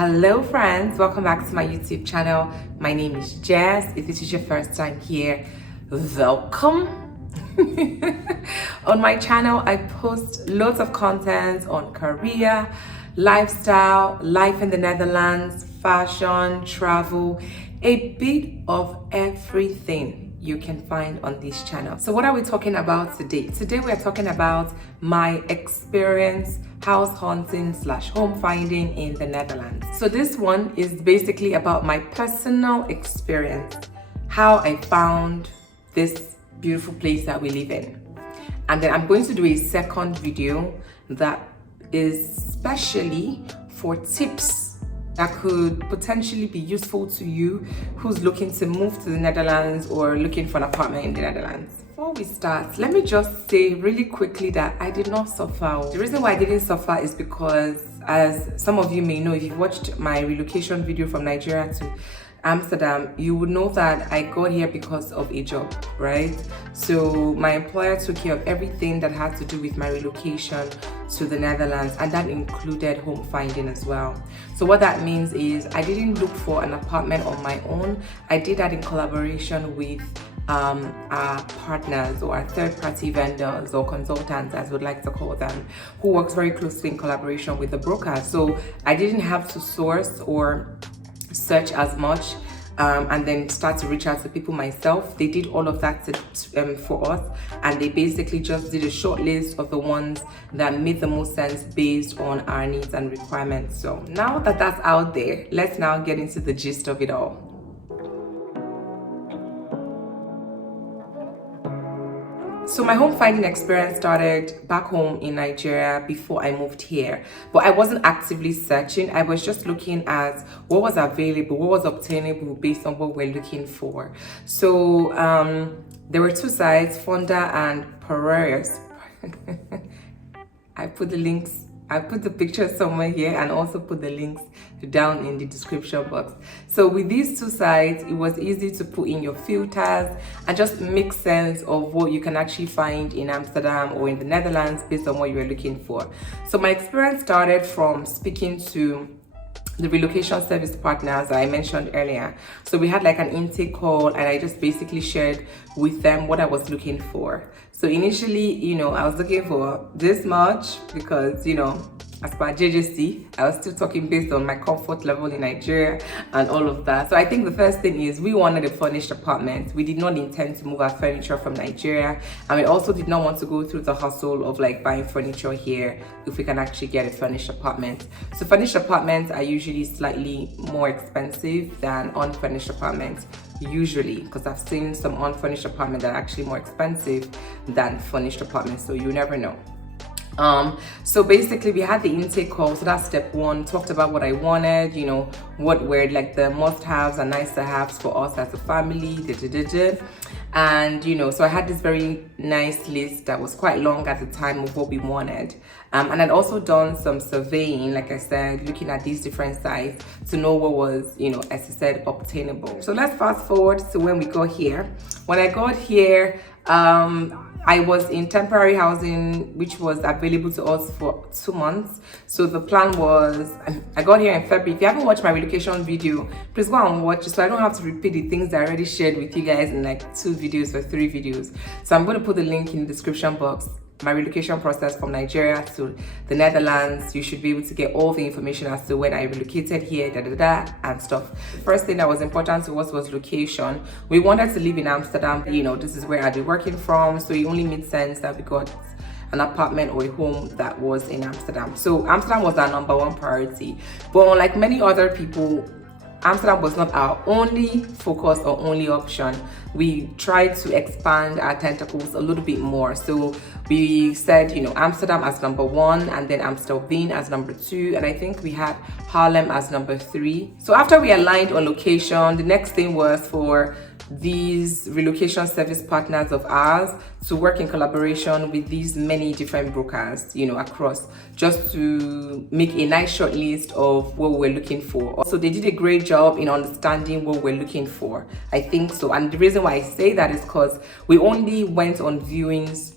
Hello friends, welcome back to my YouTube channel. My name is Jess. If this is your first time here, welcome. On my channel, I post loads of content on career, lifestyle, life in the Netherlands, fashion, travel, a bit of everything you can find on this channel. So what are we talking about today? Today we are talking about my experience house hunting / home finding in the Netherlands. So this one is basically about my personal experience, how I found this beautiful place that we live in. And then I'm going to do a second video that is specially for tips that could potentially be useful to you who's looking to move to the Netherlands or looking for an apartment in the Netherlands. Before we start, let me just say really quickly that I did not suffer. The reason why I didn't suffer is because, as some of you may know, if you've watched my relocation video from Nigeria to Amsterdam, you would know that I got here because of a job, right? So my employer took care of everything that had to do with my relocation to the Netherlands, and that included home finding as well. So what that means is I didn't look for an apartment on my own. I did that in collaboration with our partners or our third-party vendors or consultants, as we'd like to call them, who works very closely in collaboration with the broker. So I didn't have to source or search as much and then start to reach out to people myself. They did all of that for us, and they basically just did a short list of the ones that made the most sense based on our needs and requirements. So now that that's out there, let's now get into the gist of it all. So my home finding experience started back home in Nigeria before I moved here, but I wasn't actively searching. I was just looking at what was available, what was obtainable based on what we're looking for. So there were two sites, Funda and Piraeus. I put the pictures somewhere here and also put the links down in the description box. So with these two sites, it was easy to put in your filters and just make sense of what you can actually find in Amsterdam or in the Netherlands based on what you were looking for. So my experience started from speaking to the relocation service partners that I mentioned earlier. So we had like an intake call, and I just basically shared with them what I was looking for. So initially, I was looking for this much because, as per JJC, I was still talking based on my comfort level in Nigeria and all of that. So I think the first thing is we wanted a furnished apartment. We did not intend to move our furniture from Nigeria, and we also did not want to go through the hustle of like buying furniture here if we can actually get a furnished apartment. So furnished apartments are usually slightly more expensive than unfurnished apartments, usually, because I've seen some unfurnished apartments that are actually more expensive than furnished apartments, so you never know. So basically we had the intake call. So that's step one. Talked about what I wanted, what were like the must-haves and nice-to-haves for us as a family, and so I had this very nice list that was quite long at the time of what we wanted, and I'd also done some surveying, like I said, looking at these different sites to know what was, as I said, obtainable. So let's fast forward to when we got here. When I got here, I was in temporary housing, which was available to us for 2 months. So the plan was, I got here in February. If you haven't watched my relocation video, please go and watch it so I don't have to repeat the things that I already shared with you guys in like 2 videos or 3 videos. So I'm going to put the link in the description box. My relocation process from Nigeria to the Netherlands. You should be able to get all the information as to when I relocated here, and stuff. First thing that was important to us was location. We wanted to live in Amsterdam. This is where I'd be working from, so it only made sense that we got an apartment or a home that was in Amsterdam. So Amsterdam was our number one priority. But unlike many other people, Amsterdam was not our only focus or only option. We tried to expand our tentacles a little bit more. So we said, Amsterdam as number 1, and then Amstelveen as number 2, and I think we had Haarlem as number 3. So after we aligned on location, the next thing was for these relocation service partners of ours to work in collaboration with these many different brokers, across, just to make a nice short list of what we're looking for. So they did a great job in understanding what we're looking for, I think so. And the reason why I say that is because we only went on viewings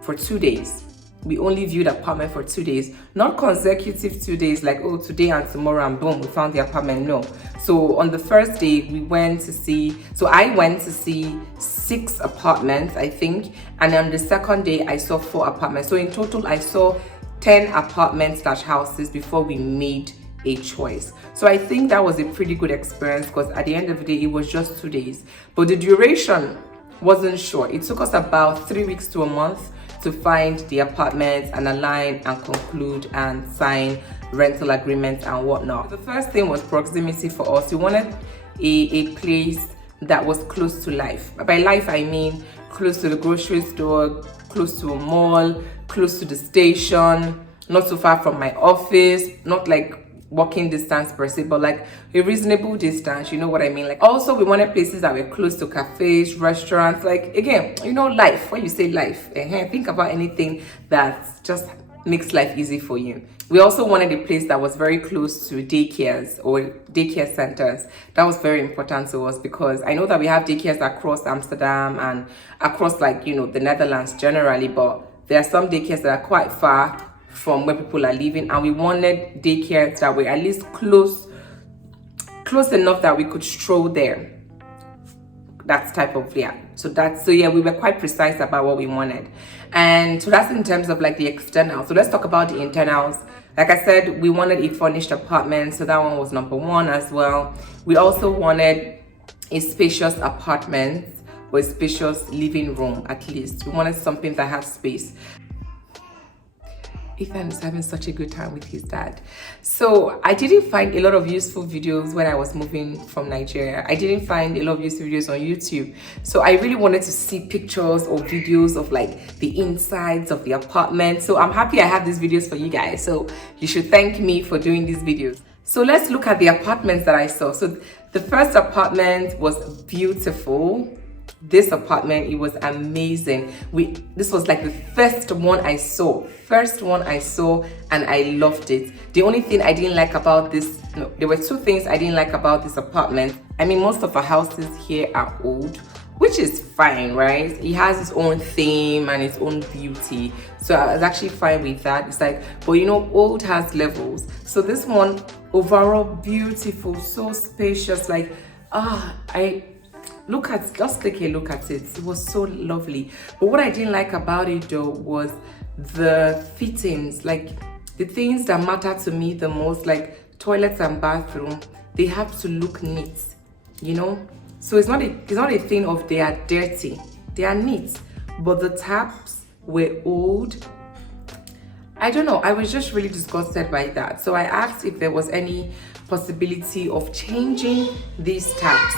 for 2 days. we only viewed apartment for 2 days, not consecutive 2 days, like, oh, today and tomorrow and boom, we found the apartment. No. So on the first day I went to see 6 apartments, I think, and on the second day I saw 4 apartments. So in total I saw 10 apartments / houses before we made a choice. So I think that was a pretty good experience, because at the end of the day it was just 2 days, but the duration wasn't short. It took us about 3 weeks to a month to find the apartments and align and conclude and sign rental agreements and whatnot. The first thing was proximity for us. We wanted a place that was close to life. By life I mean close to the grocery store, close to a mall, close to the station, not too far from my office, not like walking distance per se, but like a reasonable distance, you know what I mean? Like, also we wanted places that were close to cafes, restaurants, like, again, you know, life. When you say life, think about anything that just makes life easy for you. We also wanted a place that was very close to daycares or daycare centers. That was very important to us, because I know that we have daycares across Amsterdam and across, like, you know, the Netherlands generally, but there are some daycares that are quite far from where people are living, and we wanted daycares that were at least close enough that we could stroll there. That's type of, yeah. So yeah, we were quite precise about what we wanted. And so that's in terms of like the external. So let's talk about the internals. Like I said, we wanted a furnished apartment, so that one was number 1 as well. We also wanted a spacious apartment or a spacious living room. At least we wanted something that has space. Ethan is having such a good time with his dad. So I didn't find a lot of useful videos when I was moving from Nigeria. I didn't find a lot of useful videos on YouTube. So I really wanted to see pictures or videos of like the insides of the apartment. So I'm happy I have these videos for you guys. So you should thank me for doing these videos. So let's look at the apartments that I saw. So the first apartment was beautiful. This apartment, it was amazing. This was like the first one I saw, and I loved it. The only thing I didn't like about this, no, there were 2 things I didn't like about this apartment. I mean, most of our houses here are old, which is fine, right? It has its own theme and its own beauty, so I was actually fine with that. It's like, but you know, old has levels. So this one, overall beautiful, so spacious, like, just take a look at it. It was so lovely. But what I didn't like about it though was the fittings, like the things that matter to me the most, like toilets and bathroom. They have to look neat, you know. So it's not a thing of they are dirty. They are neat, but the taps were old. I don't know. I was just really disgusted by that. So I asked if there was any possibility of changing these taps.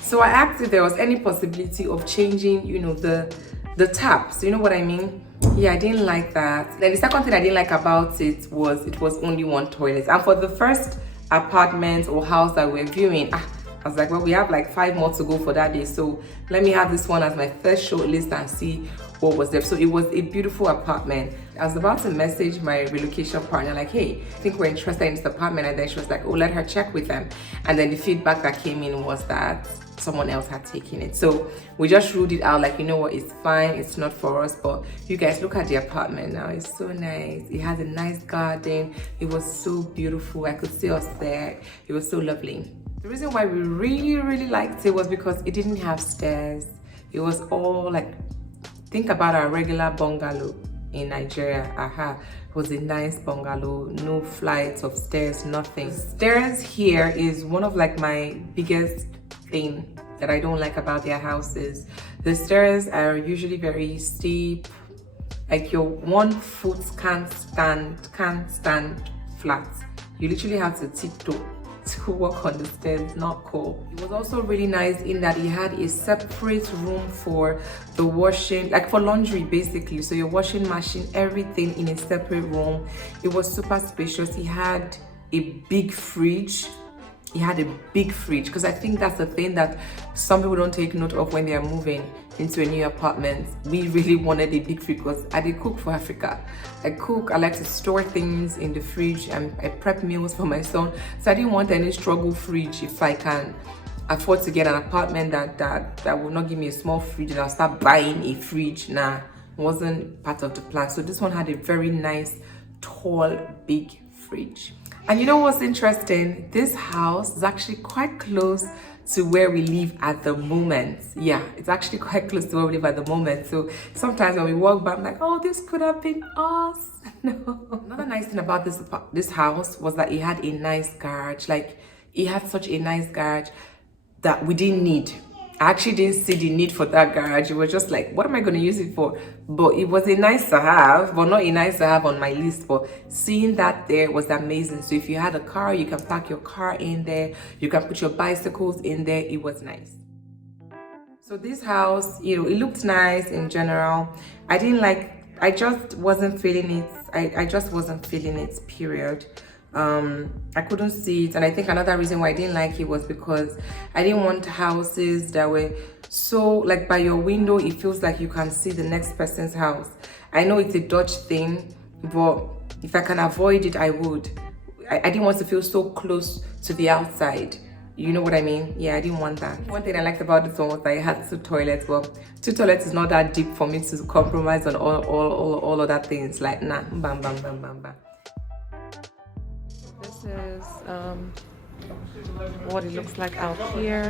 So I asked if there was any possibility of changing, you know, the taps, you know what I mean? Yeah, I didn't like that. Then the second thing I didn't like about it was only 1 toilet. And for the first apartment or house that we're viewing, I was like, well, we have like 5 more to go for that day, so let me have this one as my first short list and see what was there. So it was a beautiful apartment. I was about to message my relocation partner like, hey, I think we're interested in this apartment, and then she was like, oh, let her check with them. And then the feedback that came in was that someone else had taken it. So we just ruled it out, like, you know what, it's fine, it's not for us. But you guys, look at the apartment now. It's so nice. It has a nice garden. It was so beautiful. I could see us there. It was so lovely. The reason why we really liked it was because it didn't have stairs. It was all like, think about our regular bungalow in Nigeria. It was a nice bungalow, no flights of stairs, nothing. Stairs here is one of like my biggest thing that I don't like about their houses. The stairs are usually very steep, like your 1 foot can't stand flat. You literally have to tiptoe to walk on the stairs. Not cool. It was also really nice in that it had a separate room for the washing, like for laundry basically. So your washing machine, everything in a separate room. It was super spacious. It had a big fridge. Because I think that's the thing that some people don't take note of when they are moving into a new apartment. We really wanted a big fridge because I did cook for Africa. I like to store things in the fridge, and I prep meals for my son. So I didn't want any struggle fridge. If I can afford to get an apartment that will not give me a small fridge, and I'll start buying a fridge. Nah, wasn't part of the plan. So this one had a very nice, tall, big fridge. And you know what's interesting? This house is actually quite close to where we live at the moment. Yeah, it's actually quite close to where we live at the moment. So sometimes when we walk by, I'm like, oh, this could have been us. No. Another nice thing about this house was that it had a nice garage. Like, it had such a nice garage that we didn't need. I actually didn't see the need for that garage. It was just like, what am I going to use it for? But it was a nice to have, but not a nice to have on my list. But seeing that there was amazing. So if you had a car, you can park your car in there. You can put your bicycles in there. It was nice. So this house, it looked nice in general. I just wasn't feeling it. I just wasn't feeling it, period. I couldn't see it, and I think another reason why I didn't like it was because I didn't want houses that were so, like, by your window it feels like you can see the next person's house. I know it's a Dutch thing, but if I can avoid it, I would. I didn't want to feel so close to the outside. You know what I mean? Yeah, I didn't want that. One thing I liked about this one was that it had 2 toilets. Well, 2 toilets is not that deep for me to compromise on all other things. Like, nah, bam, bam, bam, bam, bam. This is what it looks like out here.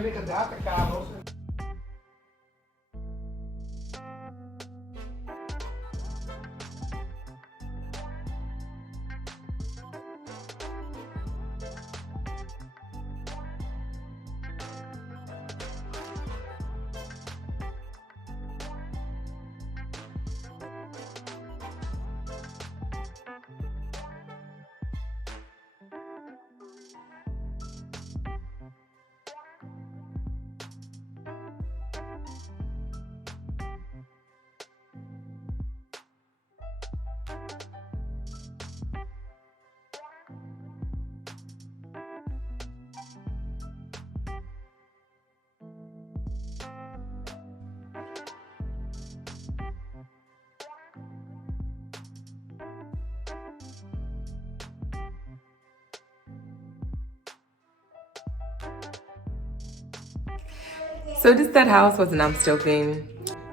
So this third house was in Amsterdam.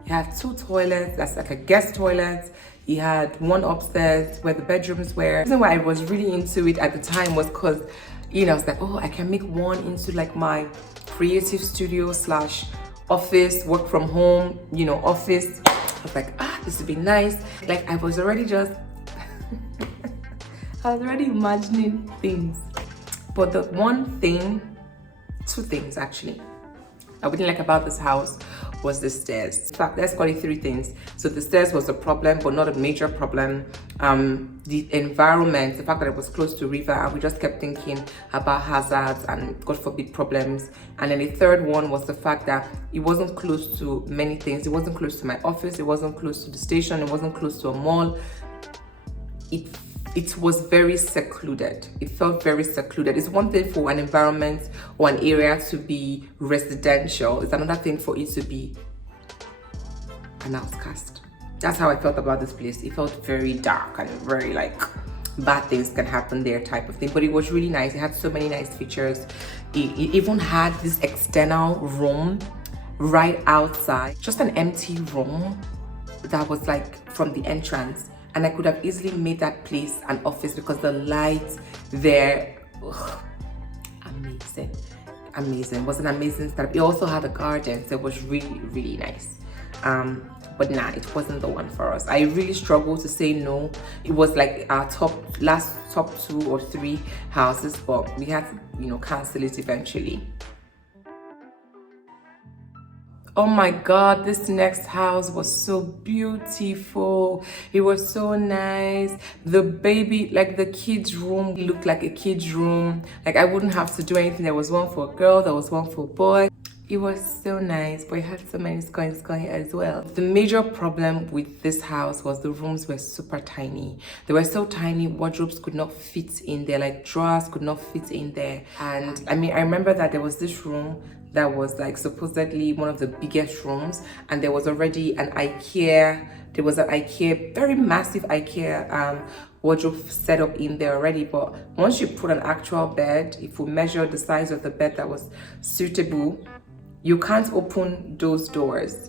You had 2 toilets, that's like a guest toilet. You had one upstairs where the bedrooms were. The reason why I was really into it at the time was because, I was like, oh, I can make one into like my creative studio / office, work from home, office. I was like, this would be nice. Like, I was already just, I was already imagining things. But the one thing, 2 things actually, I wouldn't like about this house was the stairs. In fact, let's call it 3 things. So the stairs was a problem, but not a major problem. The environment, the fact that it was close to river, and we just kept thinking about hazards and, God forbid, problems. And then the third one was the fact that it wasn't close to many things. It wasn't close to my office. It wasn't close to the station. It wasn't close to a mall. It was very secluded. It felt very secluded. It's one thing for an environment or an area to be residential. It's another thing for it to be an outcast. That's how I felt about this place. It felt very dark and very like bad things can happen there type of thing. But it was really nice. It had so many nice features. It even had this external room right outside. Just an empty room that was like from the entrance. And I could have easily made that place an office because the lights there, amazing. It was an amazing start. It also had a garden, so it was really, really nice. But nah, it wasn't the one for us. I really struggled to say no. It was like our last top 2 or 3 houses, but we had to, cancel it eventually. Oh my God, this next house was so beautiful. It was so nice. The baby, like the kids' room looked like a kids' room. Like I wouldn't have to do anything. There was one for a girl, there was one for a boy. It was so nice, but it had so many scones as well. The major problem with this house was the rooms were super tiny. They were so tiny, wardrobes could not fit in there, like drawers could not fit in there. And I remember that there was this room that was like supposedly one of the biggest rooms, and there was already an IKEA, very massive IKEA wardrobe set up in there already. But once you put an actual bed, if we measure the size of the bed that was suitable, you can't open those doors.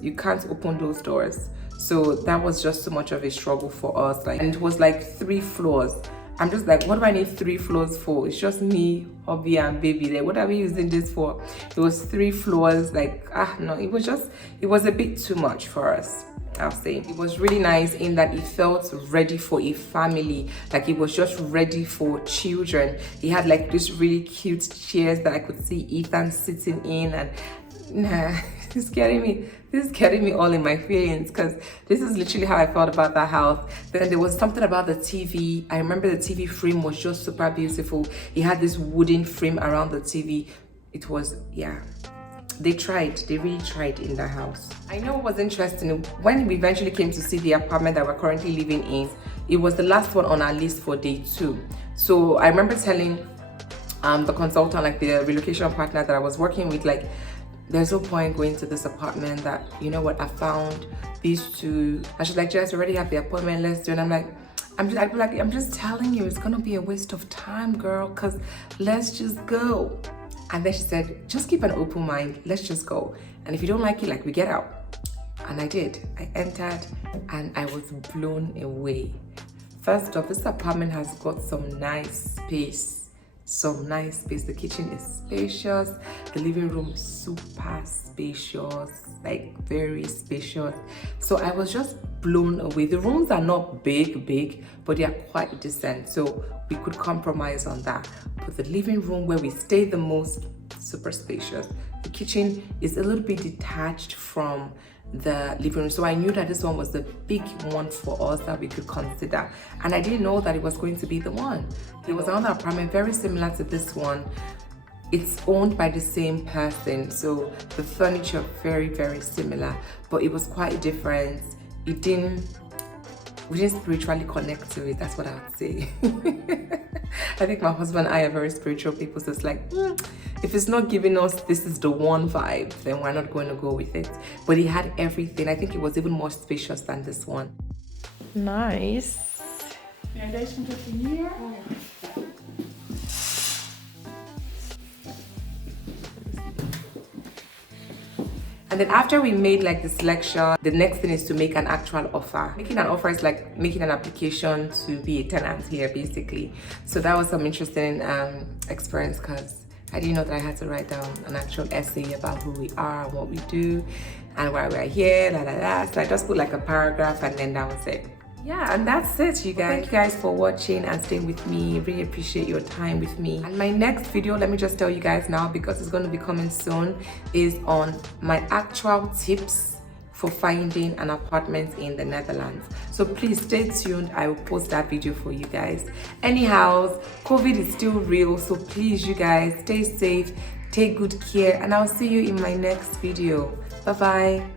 So that was just too much of a struggle for us. Like, and it was like 3 floors. I'm just like, what do I need 3 floors for? It's just me, hubby, and baby there. What are we using this for? It was 3 floors. Like, no, it was a bit too much for us, I'll say. It was really nice in that it felt ready for a family. Like, it was just ready for children. It had like this really cute chairs that I could see Ethan sitting in, and this is getting me all in my feelings, because this is literally how I felt about that house. Then there was something about the TV. I remember the TV frame was just super beautiful. It had this wooden frame around the TV. It was, yeah, they really tried in that house. I know it was interesting when we eventually came to see the apartment that we're currently living in. It was the last one on our list for day 2. So I remember telling the consultant, like the relocation partner that I was working with, like, there's no point going to this apartment that, you know what, I found these 2. And she's like, Jess, we already have the appointment, let's do it. And I'm like, I'm just telling you, it's gonna be a waste of time, girl, because let's just go. And then she said, just keep an open mind, let's just go. And if you don't like it, like, we get out. And I did. I entered and I was blown away. First off, this apartment has got some nice space. The kitchen is spacious. The living room is super spacious, like very spacious. So I was just blown away. The rooms are not big, but they are quite decent. So we could compromise on that. But the living room, where we stay the most, super spacious. The kitchen is a little bit detached from the living room, so I knew that this one was the big one for us that we could consider, and I didn't know that it was going to be the one. There was another apartment very similar to this one. It's owned by the same person, so the furniture very similar, but it was quite different. We didn't spiritually connect to it, that's what I would say. I think my husband and I are very spiritual people, so it's like, if it's not giving us this is the one vibe, then we're not going to go with it. But it had everything. I think it was even more spacious than this one. Nice. Ja, deze komt even hier. And then after we made like the selection, the next thing is to make an actual offer. Making an offer is like making an application to be a tenant here, basically. So that was some interesting experience, because I didn't know that I had to write down an actual essay about who we are, what we do, and why we're here, So I just put like a paragraph, and then that was it. Yeah, and that's it, you guys. Thank you guys for watching and staying with me. Really appreciate your time with me. And my next video, let me just tell you guys now, because it's going to be coming soon, is on my actual tips for finding an apartment in the Netherlands. So please stay tuned. I will post that video for you guys. Anyhow, COVID is still real, so please, you guys, stay safe, take good care, and I'll see you in my next video. Bye bye.